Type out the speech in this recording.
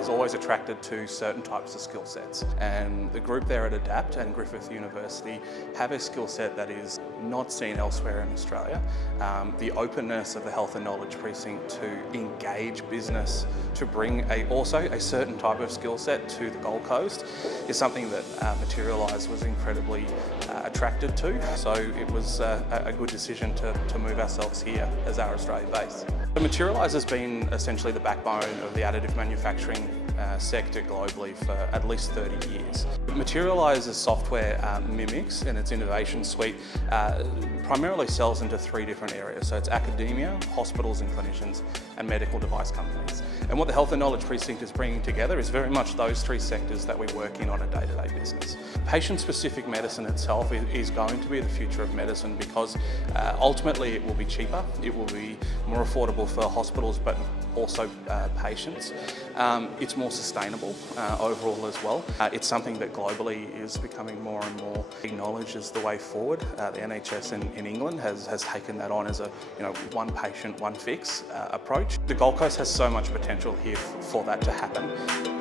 is always attracted to certain types of skill sets. And the group there at Adapt and Griffith University have a skill set that is not seen elsewhere in Australia. The openness of the Health and Knowledge Precinct to engage business, to bring also a certain type of skill set to the Gold Coast is something that Materialise was incredibly attracted to. So it was a good decision to move ourselves here as our Australian base. Materialise has been essentially the backbone of the additive manufacturing sector globally for at least 30 years. Materialise's software mimics and its innovation suite primarily sells into 3 different areas. So it's academia, hospitals and clinicians, and medical device companies. And what the Health and Knowledge Precinct is bringing together is very much those 3 sectors that we work in on a day-to-day business. Patient-specific medicine itself is going to be the future of medicine because ultimately it will be cheaper, it will be more affordable for hospitals but also patients. It's more sustainable overall as well. It's something that globally is becoming more and more acknowledged as the way forward. The NHS in England has taken that on as a one patient, one fix approach. The Gold Coast has so much potential here for that to happen.